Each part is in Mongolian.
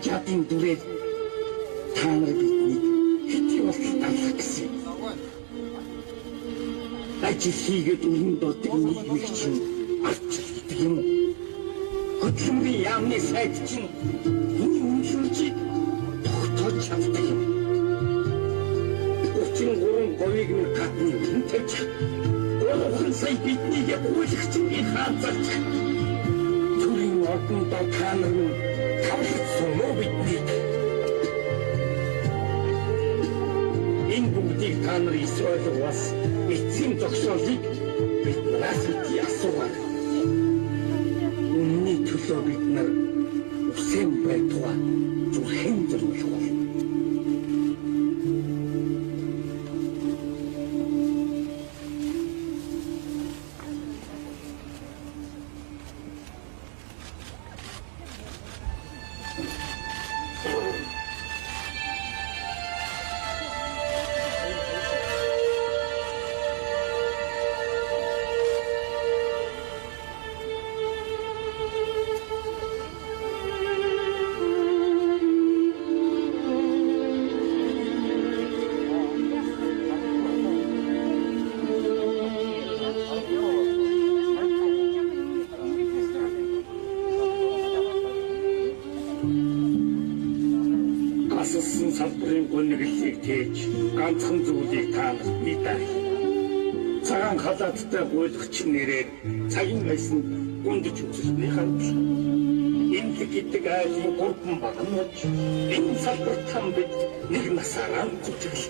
Жадын дүрээд та нар биднийг хэдий болтол далах гэсэн. Ажил хийгээд өрн доодаг нийгмийг чинь арчил гэдэг юм. Хөдөлмөрийн яамны сайд чинь энэ үнэлэмжийг тогтоож чаддаг юм. 33 говийг нь гадны үнэлж 3 сая биднийг гүйцэтгэж хаанцарч төрийн ордондоо та нар нь тавлагдсан муу биднийг. Энэ бүгдийг та нар Израиль бас эцсийн зогсоолыг биднээс асуугаад. Үнний төлөө бид нар үсэн байтугай зүрхэн зориулах бол. Асалсан салбарын гүнэглэлийг тээж ганцхан зүйлийг таанах бидээ. Цагаан халааттай гуйлгч нэрээр цагийн майсанд гүндж үзэлтний хандл. Эмнэлэг гэдэг айлын гурван багнаж энэ салбарт хам бид нэг насаараа зүтгэл.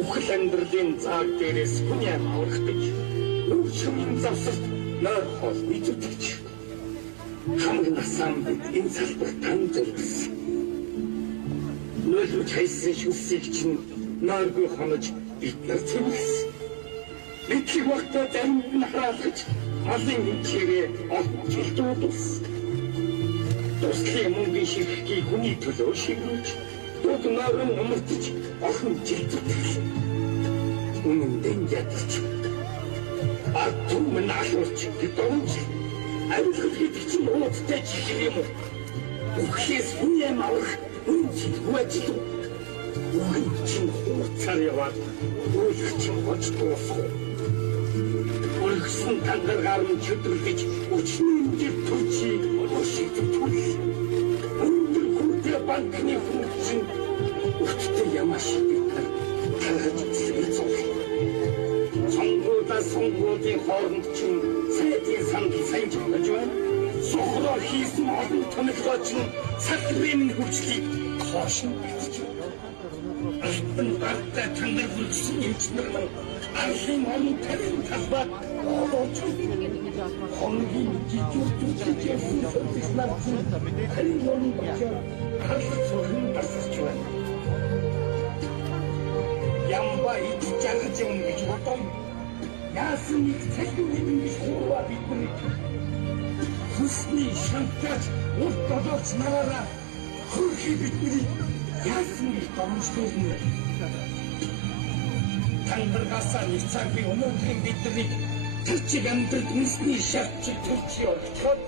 Үхэл амьдралын зааг дээрээс хүний аврагдаж өвчмөн завсарт нойр хоолны зүтгэж. Хамаг насаа бид энэ салбарт зориулсан. Нөлөж хайсан шүлсийг чинь нойргүй хонож бид нар цэвэрлсэн. Бидний вахта заримд нь хараалгаж малын хэмжээгээ олон жил дуудсан. Туслын мөнгөний ширхгийг хүний төлөө шигүүлж дуд нойрон умартаж олон жил зүтгэл. Үнэн дэнд ядч ард түмэн алуурч гэдомж авилгал гэдэг чинь уудтай чихэр юм уу? Үхлээс хүний амарх үнцид хүвэжил. Ухын чинь хуурцаар яваад үйлх чинь болж дуусах. Өргсөн тангаргаар нь чөдөрлөж өчнөө өндөр төрчийг ошиг зүтгэл. Өндөр хүрдээ банкны хүчин өртөө ямаш бид нар талхаж үзсэн. Сонгуудын хооронд чинь сайдын сандал сайн жимж байна. Сохроо хийсэн олон томилгоо чинь салбарын хөвчлийг хоошин бэлтэж байна. Алтан бартай тандар хүрсэн эмчнэр маань арлын олон тарин талбай олооч. Хонгийн жижиг жижиг нарчин харин олон харлах сургын басч байна. Ямба ич жаргаж юм гэж бодом. Яасан нэг цалин нэмж хуурва бидний хүсний шантаж урд долооч нараараа хөрхи бидний яасан их домжлуулна. Тандаргасаа нэг цагийн өнөөдрийн бидний төрчиг амьдрал үнсний шатчиг төрчий олгоход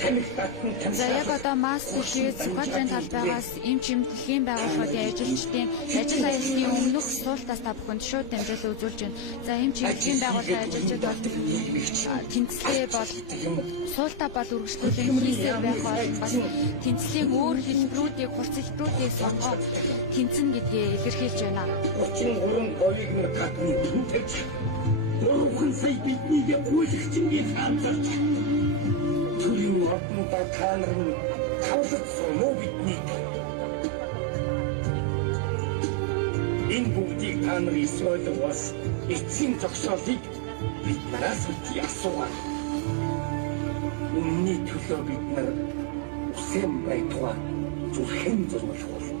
За яг одоо маск шийд Сүхбаатарын талбайгаас эмч эмнэлгийн байгууллагын ажилчдын ажил аюулны өмнөх суултаас та бүхэнд шууд дамжуулан үзүүлж байна. За эмч эмнэлгийн байгууллагын ажилчид бол тэнцлээ бол суултаа бол үргэлжлүүлэн хийсээр байх бол бас тэнцлийн өөр хэлбэрүүдийг хурц хэлбэрүүдийг сонгоо тэнцэн гэдгээ илэрхийлж байна. 33 говийг нь гадны тэнцэж 3 сая биднийг гүйцэтгэж хаанцарч төрийн ордондоо та нар нь тавлагдсан муу биднийг. Энэ бүгдийг та нар Израиль бас эцсийн зогсоолыг биднээс асуугаад. Үнний төлөө бид нар үсэн байтугай зүрхэн зориулах бол.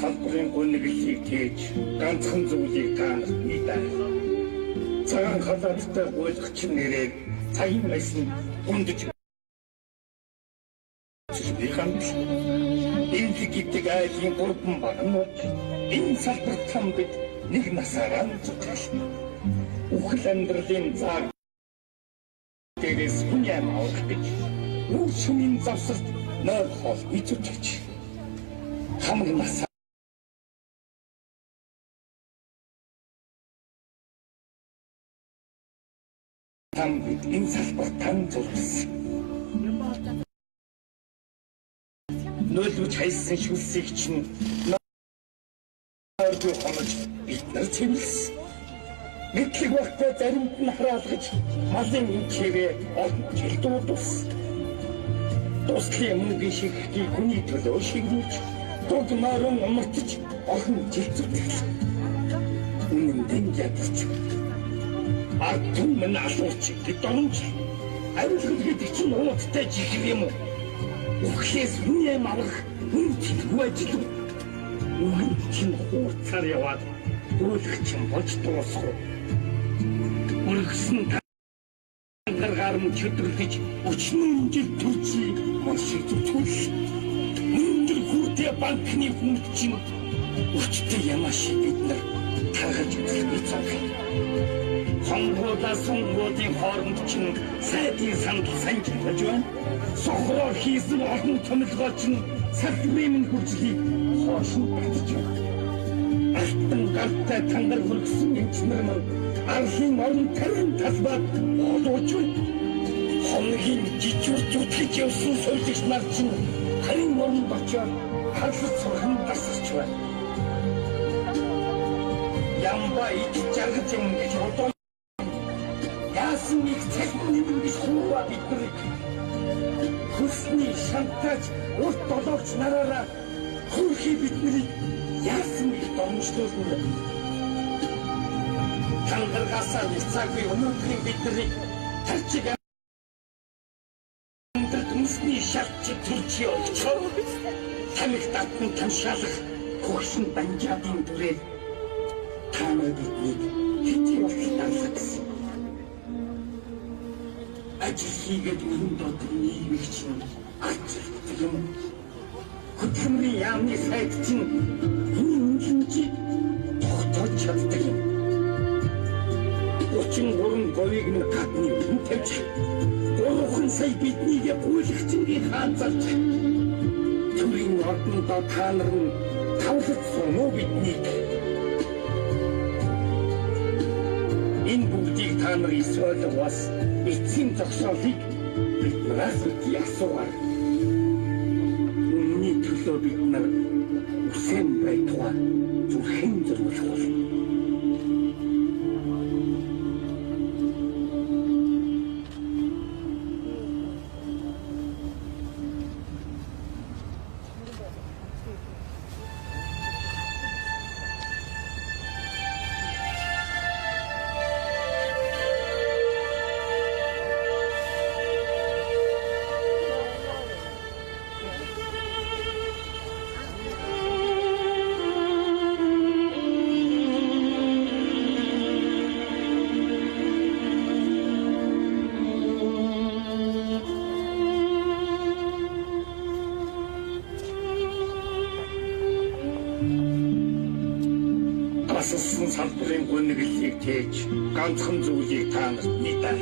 салбарын гүнэглэлийг тээж ганцхан зүйлийг таанах нийтай. Цагаан халааттай гуйлгч нэрээр цагийн майсан гүндж энэ гэдэг айлын гурван багнууд энэ салбарт хам бид нэг насаараа зүтгэл. Үхэл амьдралын цаг дээрээс хүн яам авах гэж үр шөнийн завсарт нойр хоол эзүүж хамаг насаа там бид энэ салбарт тань зурсан. Нөлөвч хайсан шүлсийг чинь нойргүй хонож бид нар цэвэрлсэн. Мэдлэг багтаа заримд нь хараалгаж малын эмчээрээ олон жил дуудсан. Дуслын мөнгөний шигхтийг хүний төлөө шигнэж дуг маран умартаж олон жил зүтгэл. Үнэндээ ядч. Ард түмэн алууч гэд оромж авилгал гэдэг чинь ууттай жихэр юм уу? Үхлээс үнэ марах үн чилгүй ажил. Үн чин хурцаар яваад гүйлгч юм болж дуусах. Үргэсэн гаргаарм чөдөрлөж өчнөн жил төрчий моншиг зүтгэл. Өндөр хүртээ банкны хүнд чинь өчтөй ямаш бид нар таргаж үзэх бицаг. Сонгуудаа сонгуудын хооронд чинь сайдын сандал санжиж байна. Сохроор хийсэн олон томилгоо чинь салбарын хурцлыг хоошин батж байна. Алтан гартаа тандар хөргсөн эмчнэр маань архийн орон тарин талбайд олооч байна. Хоногийн жижиг зүтгэж явсан сольж нар чинь харин оронд очоод халах сурхан тасарч байна. Ямба ич жаргаж юм гэж одоо яасан нэг цалин нэмгэж хууа биднийг хүсний шантаж урт долоогч нараараа хөрхий биднийг яасан их домжлуулна. Тангаргасаа нисаагүй өнөөдрийн биднийг тарчиг амтрт хүсний шатч төрчий олчоо тамиг татан тамшаалах хөгшин банжаадын дүрээр таамаг биднийг хэцүү болтолтой гэсэн. Ажил хийгээд өрн дотор нийгмийг чинь ачилдаг юм. Хөдөлмөрийн яамны сайд чинь үнэнчийг тогтоож чаддаг юм. 33 говийг нь гадны өрн тавьж 3 сая биднийг гүйлгчингийн хаанцарч төрийн ордондоо та нар нь тавлаж сунуу биднийг. Энэ бүгдийг та нар эсвэл бас эцсийн зогсоолыг биднээс ясуугаар. Үнний төлөө бид нар үсэн байтугай зүрхэн зориулах болно. Асалсан салбарын гүнэглэлийг тээж ганцхан зүйлийг таанах нийтай.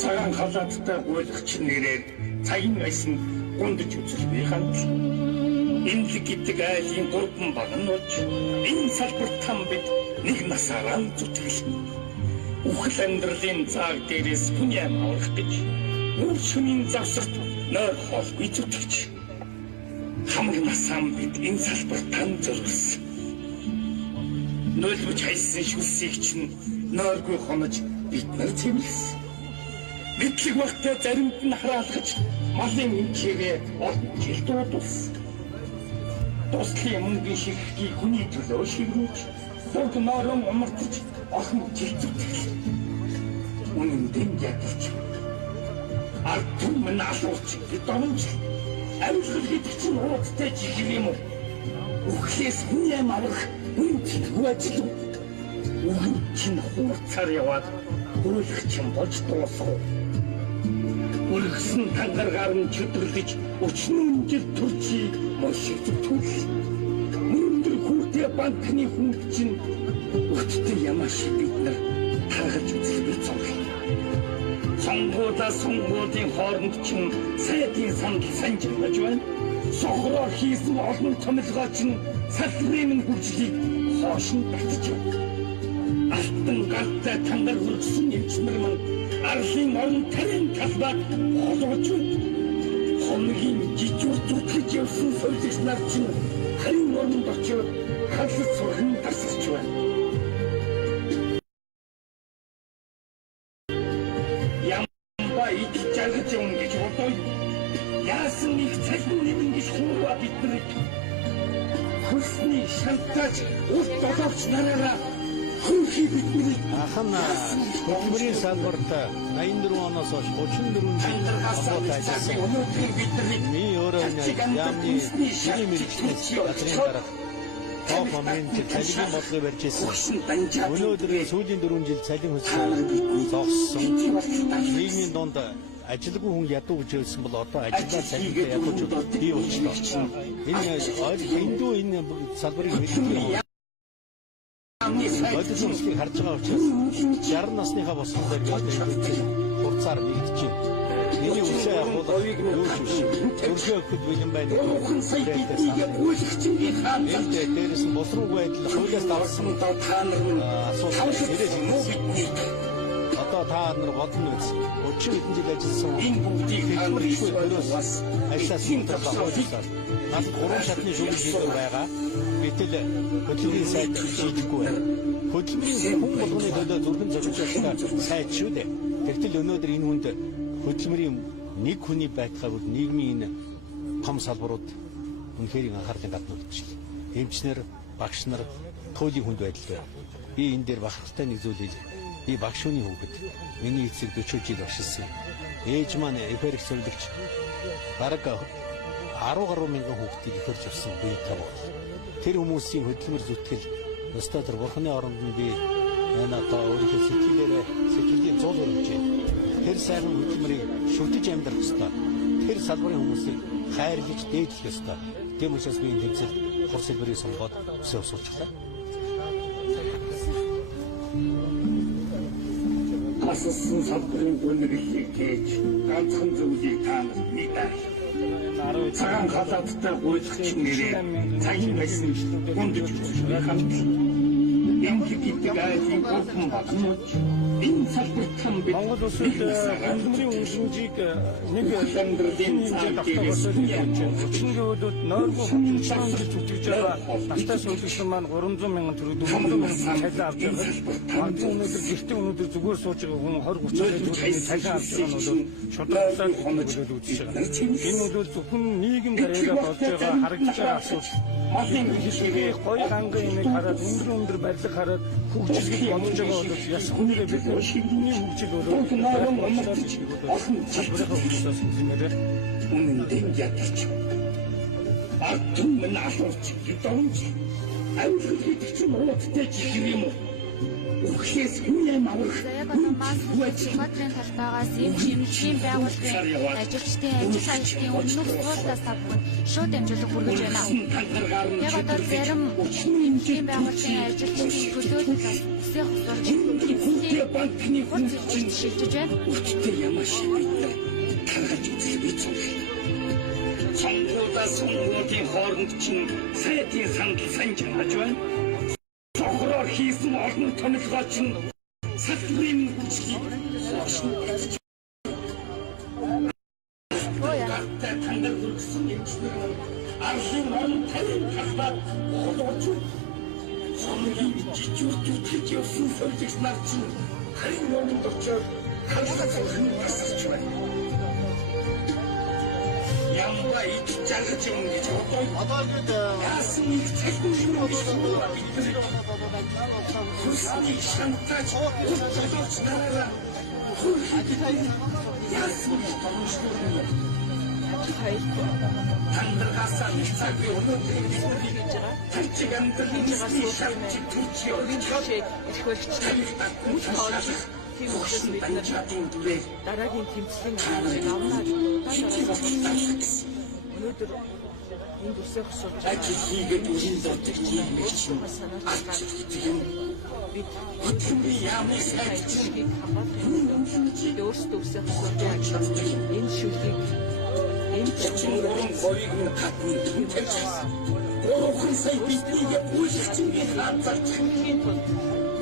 Цагаан халааттай гуйлгч нэрээр цагийн майсан гүндж үзэл би хандл. Энэ гэдэг айлын гурван багнууд энэ салбарт хам бид нэг насаараа зүтгэл. Үхэл амьдралын цаг дээрээс хүн яам авах гэж үр шөнийн завсарт нойр хоол эзүүж хамаг насаа бид энэ салбарт тань зориулсан. Нөлөвч хайсан шүлсийг чинь нойргүй хонож бид нар цэвэрлсэн. Мэдлэг багтаа заримд нь хараалгаж малын эмчээрээ олон жил дуудсан. Дуслын мөнгөний шигхтийг хүний төлөө шигнэж дуг маран умартаж олон жил зүтгэл. Үнэндээ ядч. Ард түмэн алууч гэд оромж авилгал гэдэг чинь ууттай жихэр юм уу? Үхлээс хүний амрах үнэлэхгүй ажил. Үхэн чинь хуурцаар яваад хөрөлөх чинь болж дуусах. Үргэсэн тангаргаар нь чөдөрлөж өчнөн жил төрчийг мошиг зүтгүүл. Мөрөндөр хүртээ банкны хүнд чинь өттэй ямааш бид нар таргалж үзэх бицэн. Сонгуудын хооронд чинь сайдын сандал санжирмаж байна. Сохроор хийсэн олон томилгоо чинь салбарын минь хүчлийг хоошин татж байна. Алтан галтай тандар хүрсэн эмчнэр мань арлын орон тарийн талбайд холгож байна. Хонгийн жижиг зүтгэж явсан сольж нар чинь харин оронд очиод халс сурхан тасарч байна. Ямба идэж жаргаж юм гэж бодоё. Яасан их цалин нэмэн гэж хурва биднийг хөлсний шантаж урт боловч нараараа хөрхий биднийг хөдөлмөрийн салбарт 84 оноос хойш 34 жил хамгаалж ажилласан. Би өөрөө яамны шинэ мэргэжлээс газрын дарга топ момент цалингийн бодлого барьж ирсэн. Өнөөдөр сүүлийн 4 жил цалин хөлсөөр зогссон. Нийгмийн дунд ажилгүй хүн ядуу гэж хэлсэн бол одоо ажиллаа цалинтай ядууч бий болчихлоо. Энэ салбарын хөдөлмөрийн Одоосыг харж байгаа учраас 60 насныхаа босгондоо хурцаар нэгдэж байна. Миний үсээ явуулах юу ч биш. Өргөө өгөхөд бэлэн байна. Энд дээрээс нь босруугүй байдал хуулиас давсан асуудал ирээд байна. Одоо та нар бодно үз. 30 хэдэн жил ажилласан энэ бүгдийг хэлбэрчгүй төрөөс ажиллаж байгаа. Над 3 шатны шүүгч хийдэг байгаа. Гэтэл хөдөлмөрийн сайд шийдэхгүй байна. Хөдөлмөрийн хүн болгоны төлөө зүрхэн зөвшөөрөлтэй сайд шүү дээ. Тэгтэл өнөөдөр энэ хүнд хөдөлмөрийн нэг хүний байтугай бүр нийгмийн энэ том салбарууд үнэхээр анхаарлын гадна үлдчихлээ. Эмчнэр, багш нар туулийн хүнд байдалтай. Би энэ дээр бахархтай нэг зүйл хэлье. Би багш хүний хүүхэд. Миний эцэг 40 жил багшилсан. Ээж маань эфирх зөвлөгч бараг 10 гаруй мянган хүүхдийг эфирж авсан биетэй бол. Тэр хүмүүсийн хөдөлмөр зүтгэл өстой тэр бурхны оронд нь би энэ одоо өөрийнхөө сэтгэлийн зуул өргөж байна. Тэр сайн хөдөлмөрийг шүтэж амьдрах ёстой. Тэр салбарын хүмүүсийг хайрлаж дээдлэх ёстой. Тийм учраас би энэ тэмцэл хур салбарыг сонгоод өсөө суулчлаа. Асуусан салбарын үнэлгээг хийж ганцхан зүйлийг та нарт мэдээ. Цагаан халааттай гуйлагч нэрээ цагийн байсан хүндэж хамт энэ гэдэг айлын гол багнууд энэ салбартхан бид Монгол улсад хөдөлмөрийн үнэлэмжийг нэг хэмжээнд автогосоор хийж өчнөдүүд нойргүй хүчин гэж үтгэж байгаа настай суулгасан маань 300 мянган төгрөг 400 мянган цалин авч байгаа. Өнөөдөр гэртээ өнөөдөр зүгээр сууж байгаа хүн 20 30 төгрөгийн цалин авч байгаа нь бол шударгасаар хэмжээлүүд үзэж байгаа. Энэ бол зөвхөн нийгэм дараалал болж байгаа харагдаж байгаа асуудал. Малын хишгийг гоё ганга энийг хараад өндөр барилга хараад хөгжүүлэх бодож байгаа бол яс хүнээрээ бид шинжлэхүүний хөгжил болоод үнэндээ ядч. Артын минь асууж гэдэгч авилгал гэдэг чинь ууттай чихэр юм уу? Үхлээс хүний амрах Гадрын талбайгаас эмчийн байгууллагын ажилчдын ажил айлтгын өмнөх суултаас тавхан шууд амжилт хүргэж байна. Яг одоо зарим эмчийн байгууллагын ажилчдын төлөөлөл үсэх усурч банкны хүнд шилжиж байна. Өчтөр ямааш таргаж үзэх бицэн. Сонгуудын хооронд чинь сайдын сандал санжирмаж байна. Сохроор хийсэн олон томилгоо чинь салбарын хүчлийг хоошин татж байна. Тандар хүрсэн эмчнэр арлын орон тарийн талбайд холгож байна. Хонгийн жижиг зүтгэж явсан сольж нар чинь харин оронд очиод халс сурхан тасарч байна. Ямба идэж жаргаж юм гэж бодоё. Одоо бид яасан их цалин нэмэн гэж хурва биднийг хөлсний шантаж урт боловч нараараа хөрхий биднийг яасан их томшгүй. Тандрагасаа нэг цаг би өнөөдрийг танчиг амьдралын шавч төчөө их хөлчтэй мөн тоолж тийм учраас бид нар дараагийн тэмцлийн аврагыг авна өнөөдөр энд үсэх сууж ажил хийгээд үрийн зовж хиймэгч бид яамны сайжрыг хамгаалж өөрсдөө үсэх сууж энэ шүлгийг энэ чигүүрэн хоёрыг нь хатна тэмцэж гурван сая биднийг үйлчлэн хаацаач хийх тул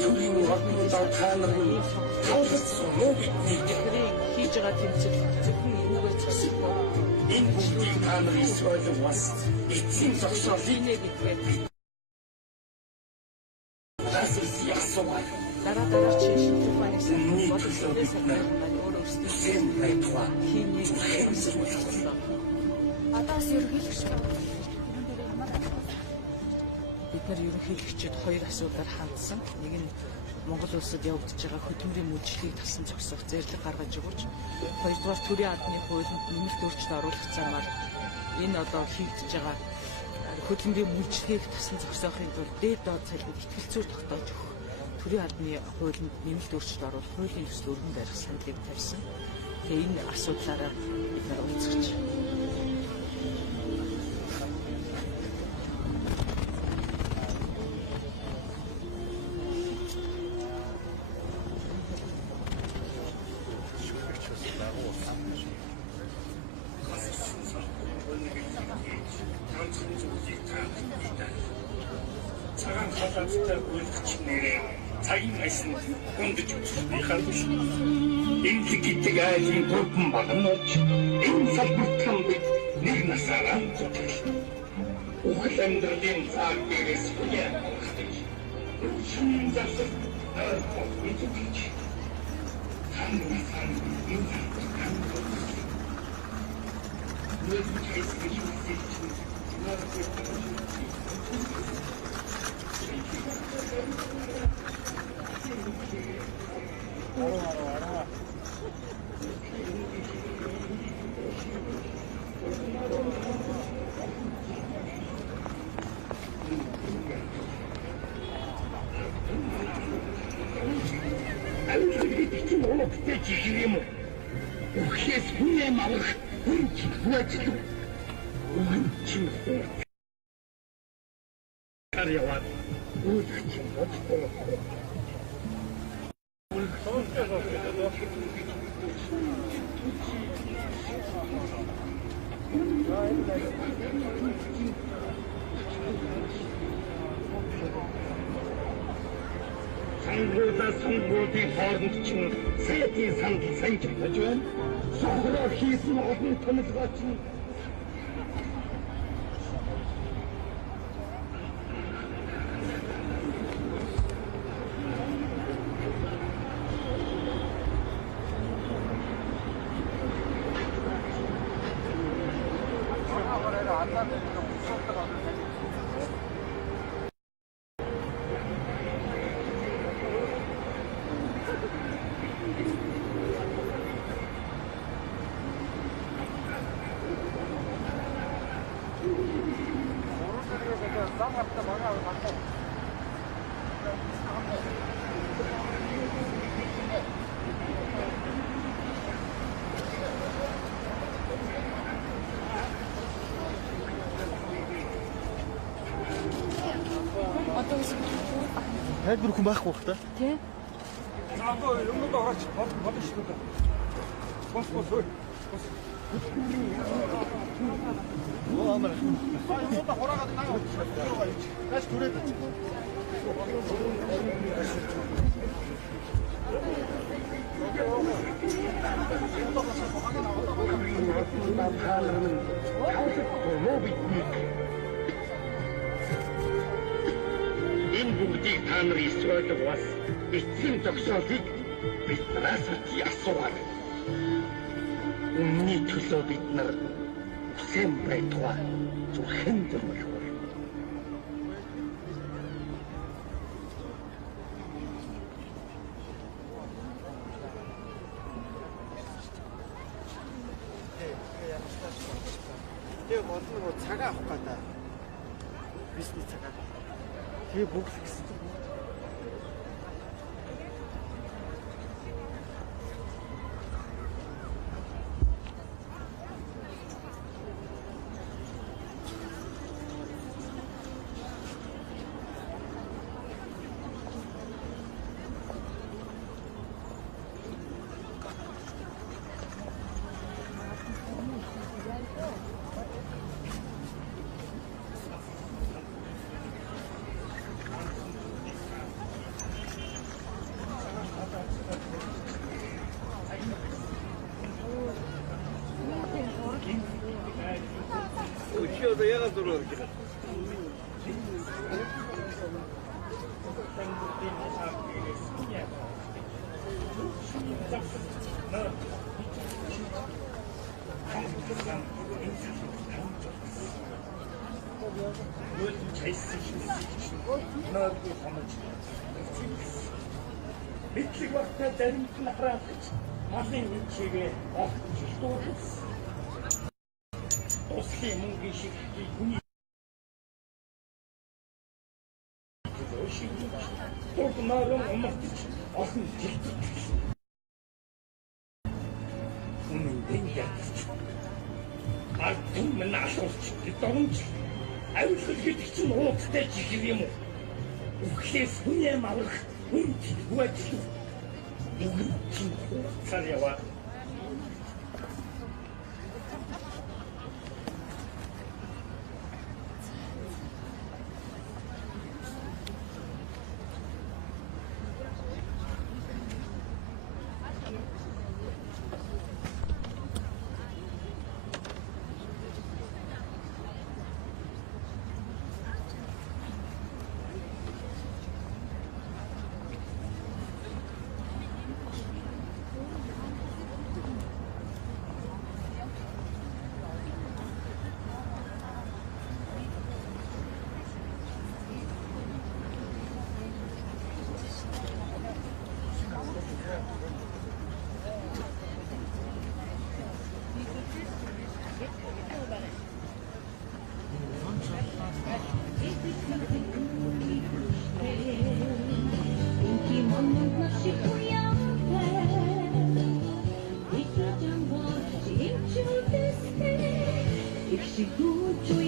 төрийн ордондоо та нарын тавлсан муу бидний хийж байгаа тэмцэл зөвхөн энэгээр зогсохгүй энэ бүгдийг та нарын соёл бас эцсийн зогсоолыг нэгэхээр дараа чи шинжлэх ухааны боловсролын салбарт өөр өөрсдөө хийнийг Адаас ерөнхийлөгч бид нар ерөнхийлөгчид хоёр асуудлаар хандсан. Нэг нь Монгол улсад явагдаж байгаа хөдөлмөрийн мөнчлөгийг тасан зогсоох зэрлэг гаргаж өгч, хоёрдугаар төрийн албаны хуулинд нэмэлт өөрчлөлт оруулах замаар энэ одоо хийгдэж байгаа хөдөлмөрийн мөнчлөгийг тасан зогсоохын тулд дээд доод цалинг ихтгэлцүүр тогтоож өгөх төрийн албаны хуулинд нэмэлт өөрчлөлт оруулах хуулийн төсөл өргөн барих саналыг тавьсан. Тэгээ энэ асуудлаараа бид нар уулзах. цагаан халааттай үйлдэгч нэрээ цагийн айсан хүндэж үзэхний харвш энэ гэдэг айлын төрбөн багнаж энэ салбартхан бид нэг насаараа ухал амьдралын цаг дээрээс хүлээн авахдаг шинэ засаг эцэгч хандсан энэ юм. Ухээс хүнэм авах хүн чигвэжлүү. Хүн чигвэ. Карьяваад үүдч бодохгүй. Сонгуудын хооронд ч сайтын сандал санж байж байна. Сохроо хийсэн олон томилгоо чинь Хайр бүр хүн байхгүй бах та. тий. Заавал өмнөд орооч болно шүү дээ. Бос. Оо амар. Сая хураагаад наа. Каш түрээд. Энэ бүгдийг та нарын соёл бас эцсийн зогсоолыг биднээс асууад. Өмнөний төлөө бид нар хүсэн байтугай зүрхэн зөрмөл. болно гоо цагаа авах гэдэг. Бизнес цагаа. Тэгээ бүгд гэсэн. Uşuyordu yana durur gibi. Бичих багтаа заримт нь хараад малын үчигээ огт жилдүүлс. Ослын мөнгөний шиг хүний Тут народ умартч олон жилдэг. Үнэн дэнгээс ардын минь асууж гэдомж авилгал гэдэг чинь уудтай жигэр юм уу? Үхлээс хүнээ авах хүнд хүвэжлүү. Бүгд чинь цаар яваа. If she go to